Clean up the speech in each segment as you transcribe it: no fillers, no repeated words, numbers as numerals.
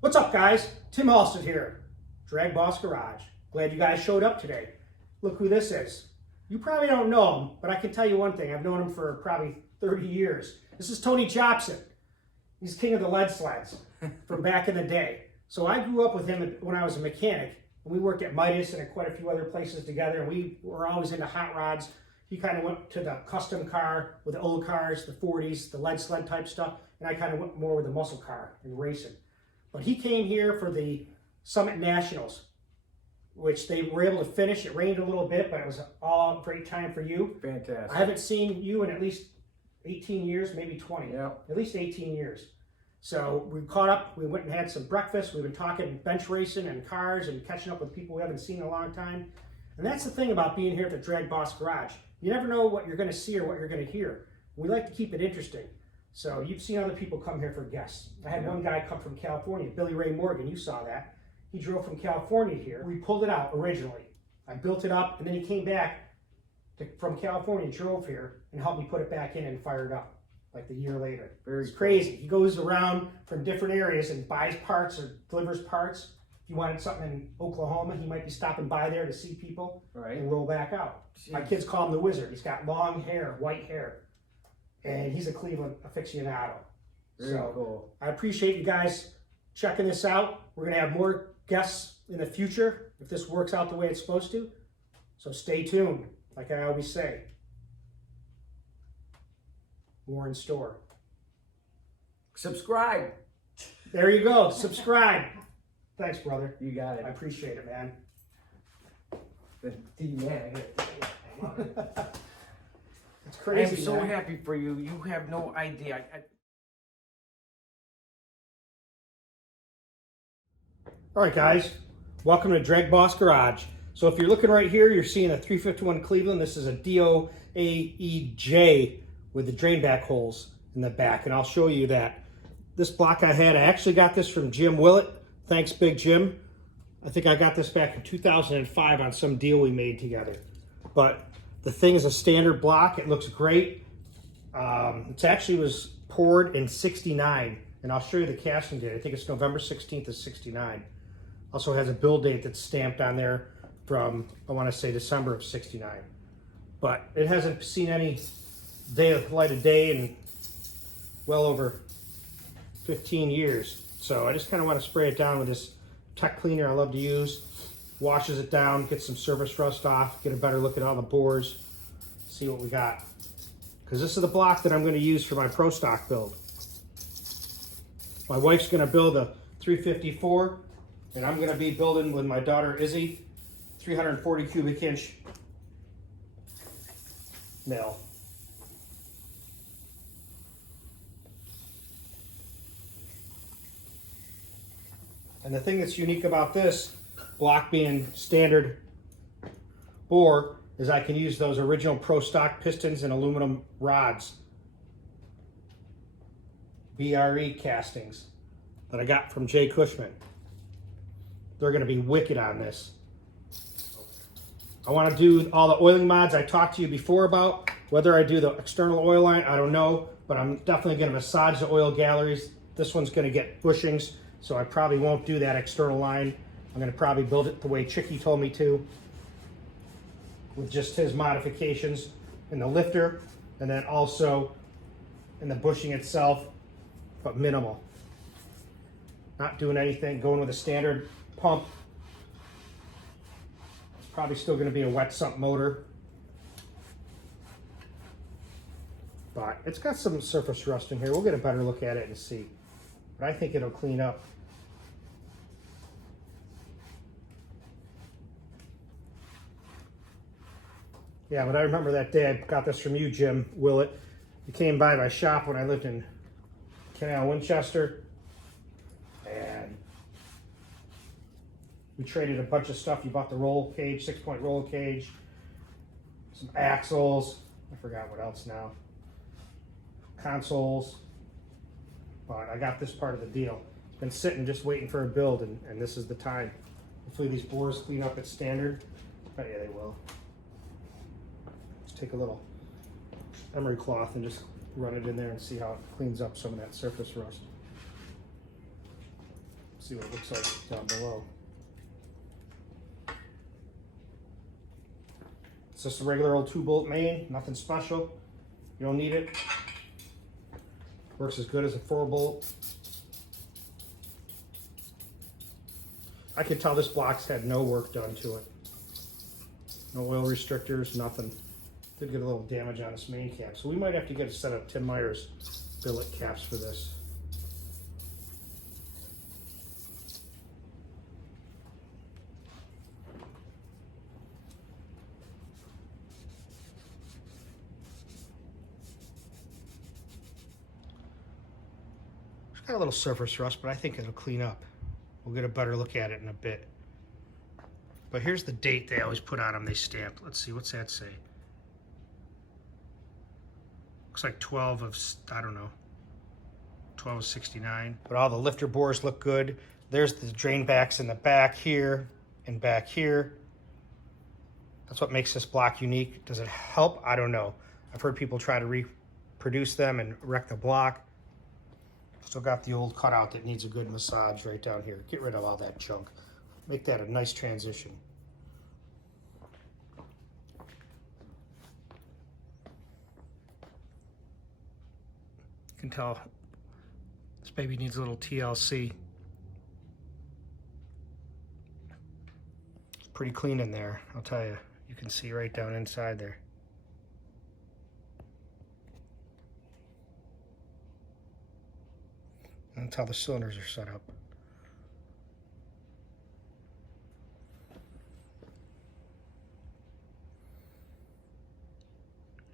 What's up, guys? Tim Halstead here, DragBoss Garage. Glad you guys showed up today. Look who this is. You probably don't know him, but I can tell you one thing. I've known him for probably 30 years. This is Tony Jobson. He's king of the lead sleds from back in the day. So I grew up with him when I was a mechanic. We worked at Midas and at quite a few other places together. And we were always into hot rods. He kind of went to the custom car with the old cars, the 40s, the lead sled type stuff. And I kind of went more with the muscle car and racing. But he came here for the Summit Nationals, which they were able to finish. It rained a little bit, but it was all great time for you. Fantastic. I haven't seen you in at least 18 years, maybe 20. Yeah. At least 18 years. So we caught up. We went and had some breakfast. We've been talking bench racing and cars and catching up with people we haven't seen in a long time. And that's the thing about being here at the DragBoss Garage. You never know what you're going to see or what you're going to hear. We like to keep it interesting. So you've seen other people come here for guests. I had one guy come from California, Billy Ray Morgan, you saw that. He drove from California here. We pulled it out originally. I built it up, and then he came back from California, drove here, and helped me put it back in and fire it up like the year later. It's crazy. He goes around from different areas and buys parts or delivers parts. If you wanted something in Oklahoma, he might be stopping by there to see people and roll back out. Jeez. My kids call him the Wizard. He's got long hair, white hair. And he's a Cleveland aficionado. Very cool. I appreciate you guys checking this out. We're going to have more guests in the future if this works out the way it's supposed to. So stay tuned, like I always say. More in store. Subscribe. There you go. Subscribe. Thanks, brother. You got it. I appreciate it, man. It's crazy. I'm so happy for you. You have no idea. All right, guys. Welcome to DragBoss Garage. So if you're looking right here, you're seeing a 351 Cleveland. This is a DOAEJ with the drain back holes in the back, and I'll show you that. This block I actually got this from Jim Willett. Thanks, Big Jim. I think I got this back in 2005 on some deal we made together. But the thing is a standard block. It looks great. It actually was poured in 69, and I'll show you the casting date. I think it's November 16th of 69. Also has a build date that's stamped on there from, I want to say, December of 69. But it hasn't seen any light of day in well over 15 years. So I just kind of want to spray it down with this Tech Cleaner I love to use. Washes it down, gets some surface rust off, get a better look at all the bores, see what we got. Because this is the block that I'm going to use for my Pro Stock build. My wife's going to build a 354, and I'm going to be building with my daughter Izzy 340 cubic inch mill. And the thing that's unique about this block being standard bore is I can use those original Pro Stock pistons and aluminum rods, BRE castings that I got from Jay Cushman. They're going to be wicked on this. I want to do all the oiling mods I talked to you before about. Whether I do the external oil line, I don't know, but I'm definitely going to massage the oil galleries. This one's going to get bushings, so I probably won't do that external line. I'm going to probably build it the way Chicky told me to, with just his modifications in the lifter, and then also in the bushing itself, but minimal. Not doing anything, going with a standard pump. It's probably still going to be a wet sump motor, but it's got some surface rust in here. We'll get a better look at it and see, but I think it'll clean up. Yeah, but I remember that day I got this from you, Jim Willett. You came by my shop when I lived in Canal, Winchester, and we traded a bunch of stuff. You bought the roll cage, 6-point roll cage, some axles, I forgot what else now, consoles, but I got this part of the deal. It's been sitting just waiting for a build, and this is the time. Hopefully these bores clean up at standard. Oh yeah, they will. Take a little emery cloth and just run it in there and see how it cleans up some of that surface rust. See what it looks like down below. It's just a regular old 2-bolt main, nothing special. You don't need it. Works as good as a 4-bolt. I could tell this block's had no work done to it. No oil restrictors, nothing. Did get a little damage on this main cap, so we might have to get a set of Tim Myers billet caps for this. It's got a little surface rust, but I think it'll clean up. We'll get a better look at it in a bit. But here's the date they always put on them, they stamped. Let's see, what's that say? Looks like 12 of, I don't know, 12 of 69. But all the lifter bores look good. There's the drain backs in the back here and back here. That's what makes this block unique. Does it help? I don't know. I've heard people try to reproduce them and wreck the block. Still got the old cutout that needs a good massage right down here. Get rid of all that junk. Make that a nice transition. You can tell this baby needs a little TLC. It's pretty clean in there, I'll tell you. You can see right down inside there. And that's how the cylinders are set up.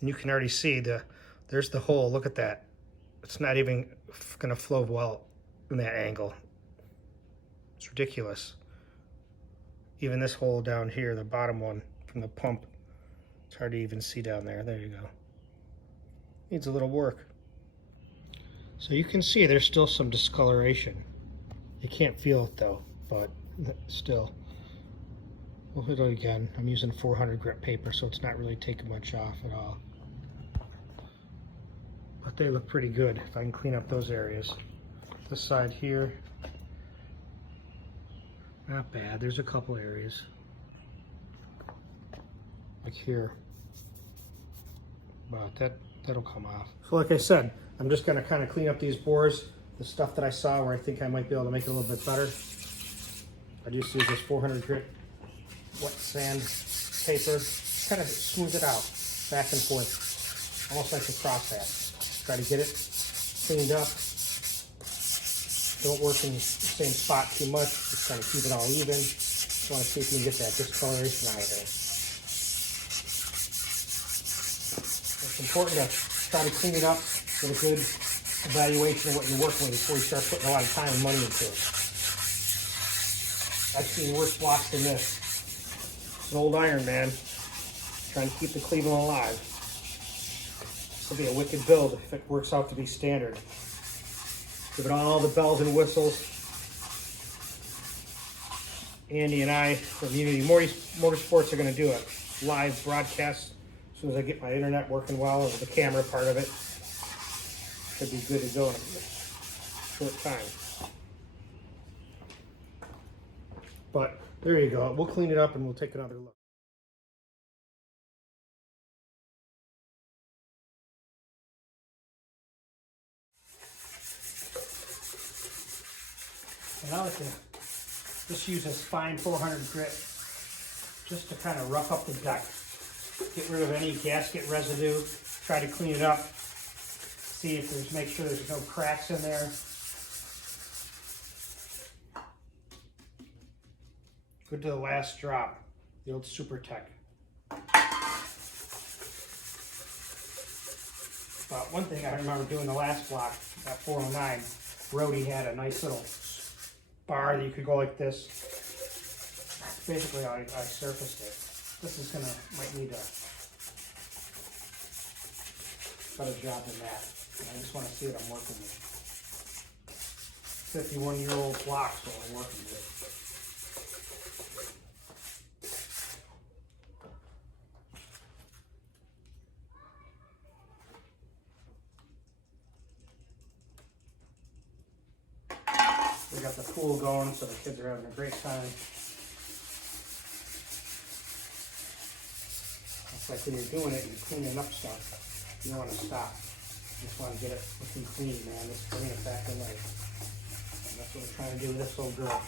And you can already see there's the hole. Look at that. It's not even going to flow well in that angle. It's ridiculous. Even this hole down here, the bottom one from the pump, it's hard to even see down there. There you go. Needs a little work. So you can see there's still some discoloration. You can't feel it though, but still. We'll hit it again. I'm using 400 grit paper, so it's not really taking much off at all. But they look pretty good if I can clean up those areas. This side here, not bad. There's a couple areas. Like here. But that'll come off. So like I said, I'm just gonna kind of clean up these bores, the stuff that I saw where I think I might be able to make it a little bit better. I just use this 400 grit wet sand paper, kind of smooth it out, back and forth, almost like a cross hatch. Try to get it cleaned up. Don't work in the same spot too much, just trying to keep it all even. Just want to see if you can get that discoloration out of there. It's important to try to clean it up, get a good evaluation of what you're working with before you start putting a lot of time and money into it. I've seen worse blocks than this. It's an old Iron Man, trying to keep the Cleveland alive. This will be a wicked build if it works out to be standard. Give it all the bells and whistles. Andy and I from Unity Motorsports are going to do a live broadcast as soon as I get my internet working well with the camera part of it. Should be good to go in a short time. But there you go. We'll clean it up and we'll take another look. And I like to just use this fine 400 grit just to kind of rough up the deck. Get rid of any gasket residue. Try to clean it up. See if there's, make sure there's no cracks in there. Good to the last drop, the old Super Tech. But one thing I remember doing the last block, that 409, Brody had a nice little bar that you could go like this. Basically, I surfaced it. This is might need a better job than that. And I just want to see what I'm working with. 51-year-old blocks what I'm working with. We got the pool going, so the kids are having a great time. It's like when you're doing it, you're cleaning up stuff. You don't want to stop. You just want to get it looking clean, man. Just bring it back to life. And that's what we're trying to do with this little girl.